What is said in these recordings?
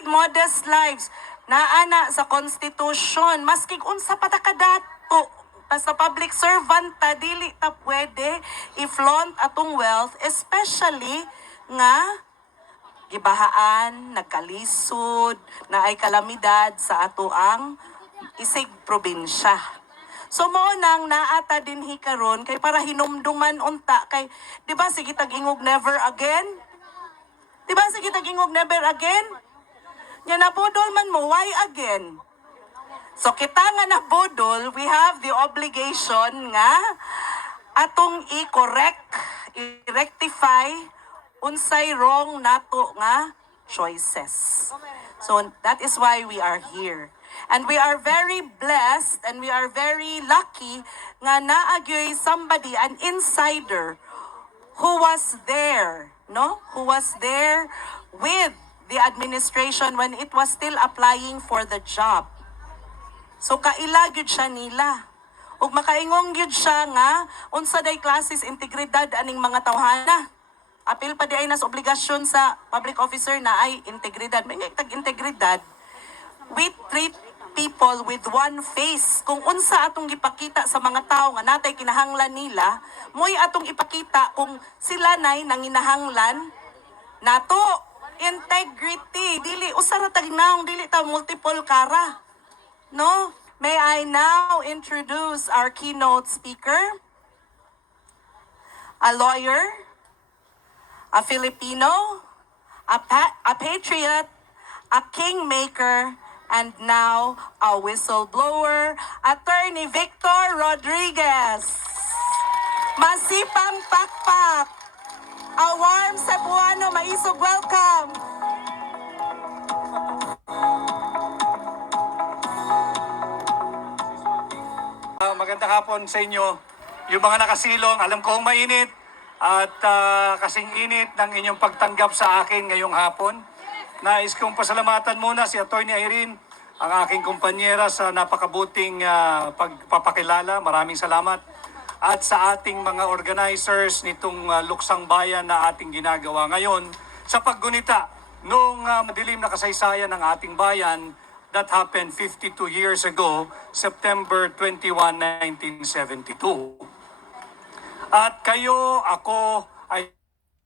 lead modest lives naana sa konstitusyon maski unsa pa ta kadato basta public servant ta dili ta pwede i-flaunt atong wealth especially nga gibahaan, nagkalisod, na ay kalamidad sa ato ang isig probinsya. So mo nang naata din hikaron kay para hinumduman unta kay di ba sige tag-ingog never again? Di ba sige tag-ingog never again? Nya nabudol man mo why again? So kita nga nabudol, we have the obligation nga atong i-correct, i-rectify unsay wrong nato nga choices. So that is why we are here. And we are very blessed and we are very lucky nga naagyoy somebody, an insider, who was there, no? Who was there with the administration when it was still applying for the job. So kaila gyud siya nila. Ug makaingong gyud siya nga unsa day classes integridad aning mga tawhana. Apil pa di ay nas obligasyon sa public officer na ay integridad. May tag integridad. We treat people with one face. Kung unsa atong gipakita sa mga tao nga natay kinahanglan nila, mo'y atong ipakita kung sila nay nanginahanglan nato integrity. Dili usara tag naong dili ta multiple kara. No? May i now introduce our keynote speaker? A lawyer a filipino a, pa- a patriot a kingmaker and now a whistleblower attorney victor rodriguez. Masipang pakpak a warm Cebuano maisog welcome Ah, magandang hapon sa inyo. Yung mga nakasilong, alam kong mainit at ah, kasing init ng inyong pagtanggap sa akin ngayong hapon. Nais kong pasalamatan muna si Attorney Irene, ang aking kumpanyera sa napakabuting ah, pagpapakilala. Maraming salamat. At sa ating mga organizers nitong ah, luksang bayan na ating ginagawa ngayon sa paggunita noong ah, madilim na kasaysayan ng ating bayan that happened 52 years ago, September 21, 1972. At kayo, ako ay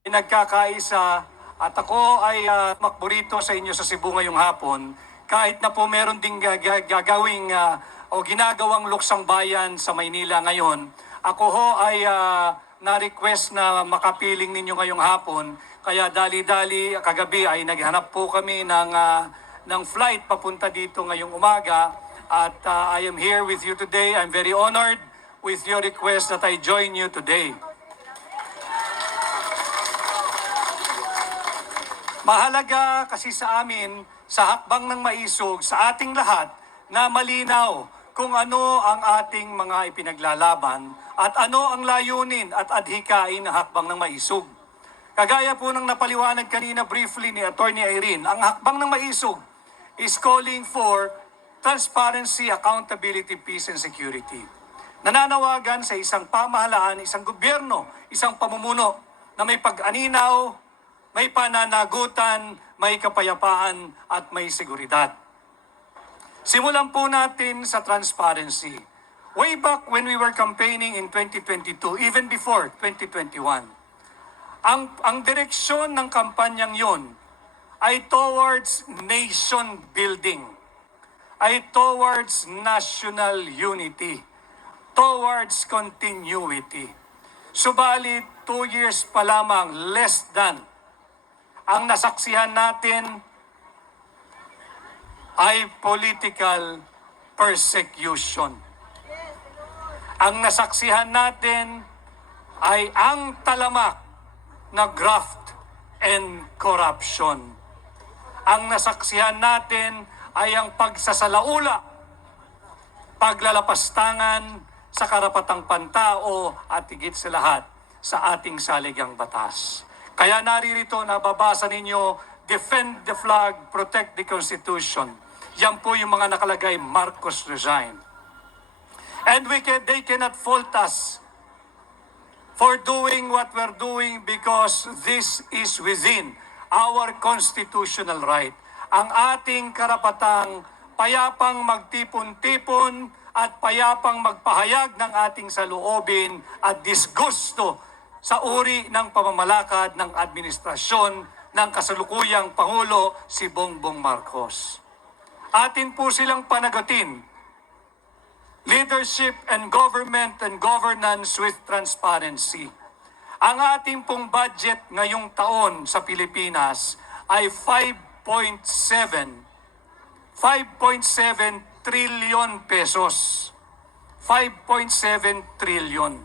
nagkakaisa at ako ay uh, makburito sa inyo sa Cebu ngayong hapon kahit na po meron ding ga- ga- gagawing ah, o ginagawang luksang bayan sa Maynila ngayon. Ako ho ay ah, na-request na makapiling ninyo ngayong hapon kaya dali-dali kagabi ay naghanap po kami ng ah, ng flight papunta dito ngayong umaga at ah, I am here with you today. I'm very honored with your request that I join you today. Mahalaga kasi sa amin, sa hakbang ng maisog, sa ating lahat, na malinaw kung ano ang ating mga ipinaglalaban at ano ang layunin at adhikain ng hakbang ng maisog. Kagaya po ng napaliwanag kanina briefly ni Attorney Irene, ang hakbang ng maisog is calling for transparency, accountability, peace, and security. Nananawagan sa isang pamahalaan, isang gobyerno, isang pamumuno na may pag-aninaw, may pananagutan, may kapayapaan at may seguridad. Simulan po natin sa transparency. Way back when we were campaigning in 2022, even before 2021, ang, ang direksyon ng kampanyang yon ay towards nation building, ay towards national unity, towards continuity. Subalit, two years pa lamang, less than, ang nasaksihan natin ay political persecution. Ang nasaksihan natin ay ang talamak na graft and corruption. Ang nasaksihan natin ay ang pagsasalaula, paglalapastangan sa karapatang pantao at higit sa lahat sa ating saligang batas. Kaya naririto na babasa ninyo, defend the flag, protect the Constitution. Yan po yung mga nakalagay, Marcos resign. And we can, they cannot fault us for doing what we're doing because this is within our constitutional right. ang ating karapatang payapang magtipon-tipon at payapang magpahayag ng ating saloobin at disgusto sa uri ng pamamalakad ng administrasyon ng kasalukuyang Pangulo si Bongbong Marcos. Atin po silang panagutin leadership and government and governance with transparency. Ang ating pong budget ngayong taon sa Pilipinas ay 5.7 5.7 trillion pesos. 5.7 trillion.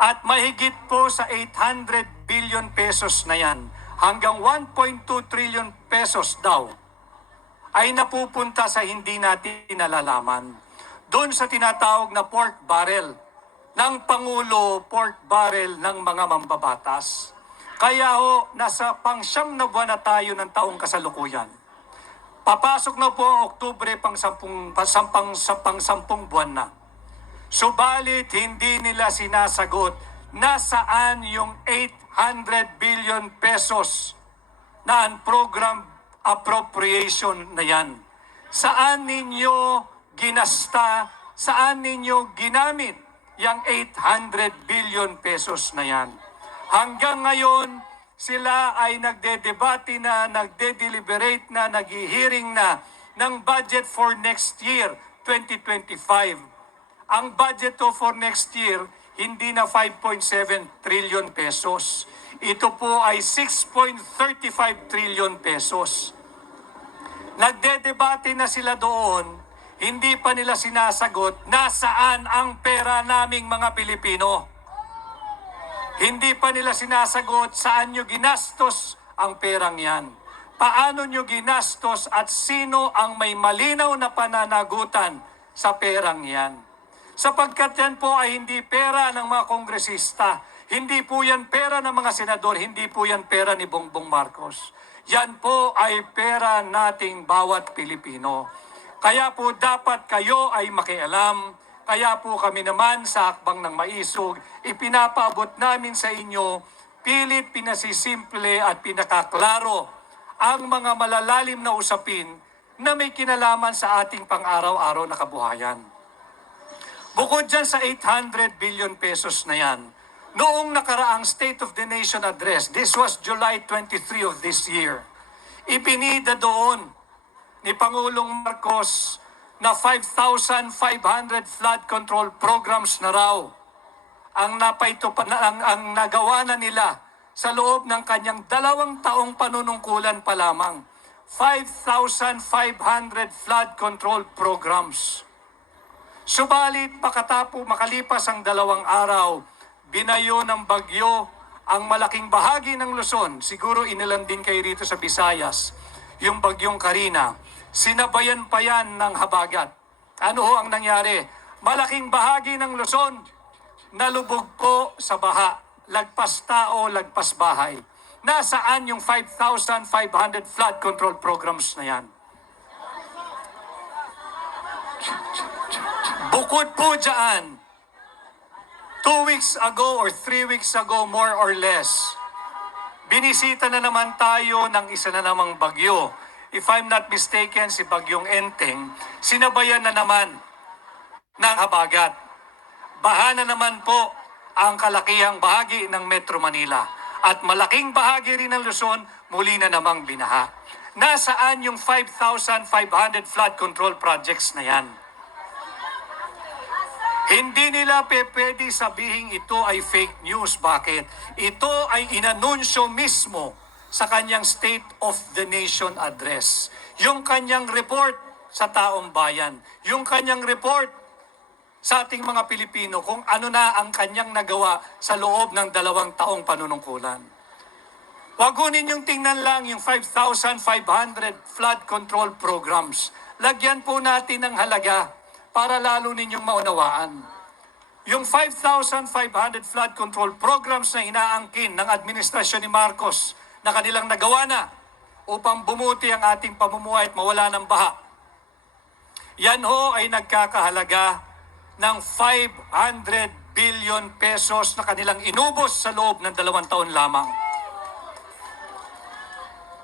At mahigit po sa 800 billion pesos na yan, hanggang 1.2 trillion pesos daw, ay napupunta sa hindi natin nalalaman. Doon sa tinatawag na pork barrel ng Pangulo, pork barrel ng mga mambabatas. Kaya ho, nasa pangsyam na buwan na tayo ng taong kasalukuyan. Papasok na po ang Oktubre pang sampung, pasampang, sampang sampung buwan na. Subalit hindi nila sinasagot nasaan yung 800 billion pesos na program appropriation na yan. Saan ninyo ginasta, saan ninyo ginamit yung 800 billion pesos na yan. Hanggang ngayon, sila ay nagdedebate na, nagde-deliberate na, naghihiring na ng budget for next year, 2025. Ang budget to for next year, hindi na 5.7 trillion pesos. Ito po ay 6.35 trillion pesos. Nagdedebate na sila doon, hindi pa nila sinasagot nasaan ang pera naming mga Pilipino. Hindi pa nila sinasagot saan nyo ginastos ang perang yan. Paano nyo ginastos at sino ang may malinaw na pananagutan sa perang yan. Sapagkat yan po ay hindi pera ng mga kongresista, hindi po yan pera ng mga senador, hindi po yan pera ni Bongbong Marcos. Yan po ay pera nating bawat Pilipino. Kaya po dapat kayo ay makialam. Kaya po kami naman sa Akbang ng Maisog, ipinapaabot namin sa inyo, pilit pinasisimple at pinakaklaro ang mga malalalim na usapin na may kinalaman sa ating pang-araw-araw na kabuhayan. Bukod dyan sa 800 billion pesos na yan, noong nakaraang State of the Nation Address, this was July 23 of this year, ipinida doon ni Pangulong Marcos na 5,500 flood control programs na raw ang napaito pa, ang, ang nagawa na nila sa loob ng kanyang dalawang taong panunungkulan pa lamang. 5,500 flood control programs. Subalit pakatapo makalipas ang dalawang araw, binayo ng bagyo ang malaking bahagi ng Luzon. Siguro inilan din kayo rito sa Visayas, yung bagyong Karina. Sinabayan pa yan ng habagat. Ano ho ang nangyari? Malaking bahagi ng Luzon nalubog po sa baha. Lagpas tao, lagpas bahay. Nasaan yung 5,500 flood control programs na yan? Bukod po dyan, two weeks ago or three weeks ago, more or less, binisita na naman tayo ng isa na namang bagyo. If I'm not mistaken, si Bagyong Enteng, sinabayan na naman ng habagat. Baha na naman po ang kalakihang bahagi ng Metro Manila. At malaking bahagi rin ng Luzon, muli na namang binaha. Nasaan yung 5,500 flood control projects na yan? Hindi nila pe pwede sabihin ito ay fake news. Bakit? Ito ay inanunsyo mismo sa kanyang State of the Nation address. Yung kanyang report sa taong bayan. Yung kanyang report sa ating mga Pilipino kung ano na ang kanyang nagawa sa loob ng dalawang taong panunungkulan. Huwag ninyong tingnan lang yung 5,500 flood control programs. Lagyan po natin ng halaga para lalo ninyong maunawaan. Yung 5,500 flood control programs na inaangkin ng administrasyon ni Marcos na kanilang nagawa na upang bumuti ang ating pamumuhay at mawala ng baha. Yan ho ay nagkakahalaga ng 500 billion pesos na kanilang inubos sa loob ng dalawang taon lamang.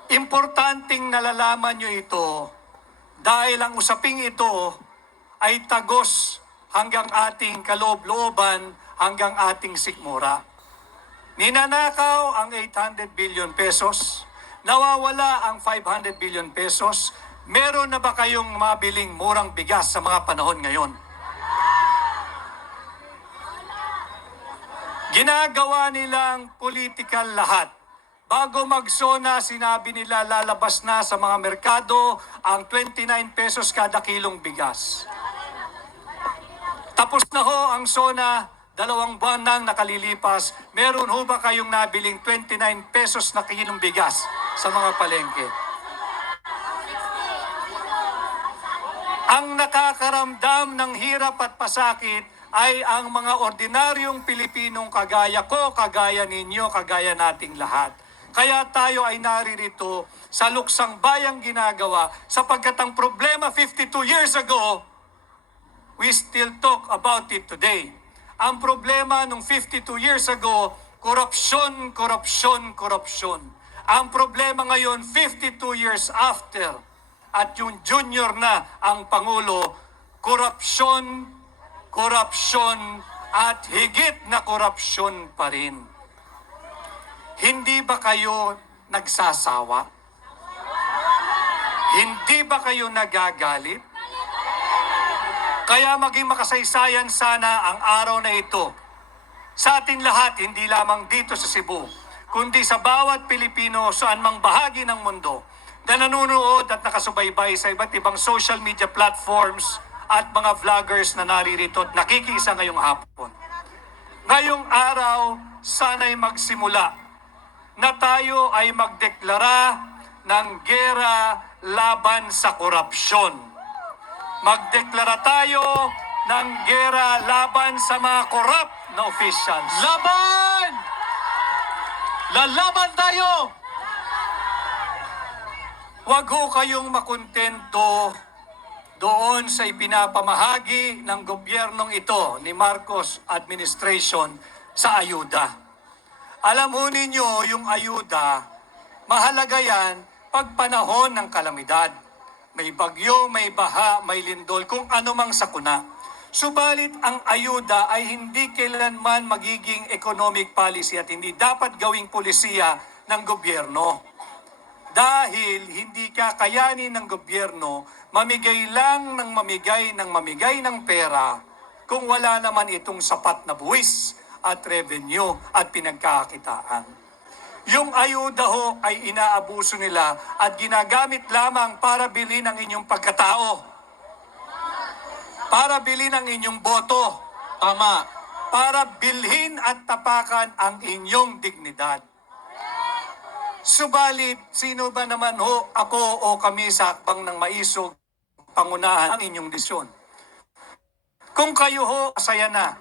Importanteng nalalaman nyo ito dahil ang usaping ito ay tagos hanggang ating kaloob-looban, hanggang ating sikmura. Ninanakaw ang 800 billion pesos, nawawala ang 500 billion pesos, meron na ba kayong mabiling murang bigas sa mga panahon ngayon? Ginagawa nilang political lahat. Bago magsona, sinabi nila lalabas na sa mga merkado ang 29 pesos kada kilong bigas. Tapos na ho ang sona, dalawang buwan nang nakalilipas, meron ho ba kayong nabiling 29 pesos na kilong bigas sa mga palengke? Ang nakakaramdam ng hirap at pasakit ay ang mga ordinaryong Pilipinong kagaya ko, kagaya ninyo, kagaya nating lahat. Kaya tayo ay naririto sa luksang bayang ginagawa sapagkat ang problema 52 years ago, we still talk about it today. Ang problema nung 52 years ago, korupsyon, korupsyon, korupsyon. Ang problema ngayon, 52 years after, at yung junior na ang Pangulo, korupsyon, korupsyon, at higit na korupsyon pa rin. Hindi ba kayo nagsasawa? Hindi ba kayo nagagalit? Kaya maging makasaysayan sana ang araw na ito. Sa atin lahat, hindi lamang dito sa Cebu, kundi sa bawat Pilipino saan mang bahagi ng mundo na nanonood at nakasubaybay sa iba't ibang social media platforms at mga vloggers na naririto at nakikisa ngayong hapon. Ngayong araw, sana'y magsimula na tayo ay magdeklara ng gera laban sa korupsyon magdeklara tayo ng gera laban sa mga korap na officials. Laban! Lalaban tayo! Huwag ho kayong makontento doon sa ipinapamahagi ng gobyernong ito ni Marcos administration sa ayuda. Alam ho ninyo yung ayuda, mahalaga yan pag panahon ng kalamidad. May bagyo, may baha, may lindol, kung ano mang sakuna. Subalit ang ayuda ay hindi kailanman magiging economic policy at hindi dapat gawing polisiya ng gobyerno. Dahil hindi kakayanin ng gobyerno mamigay lang ng mamigay ng mamigay ng pera kung wala naman itong sapat na buwis at revenue at pinagkakakitaan. Yung ayuda ho ay inaabuso nila at ginagamit lamang para bilhin ang inyong pagkatao. Para bilhin ang inyong boto. Tama. Para bilhin at tapakan ang inyong dignidad. Subalit, sino ba naman ho, ako o kami sa akbang ng maisog, pangunahan ang inyong desisyon? Kung kayo ho, asaya na,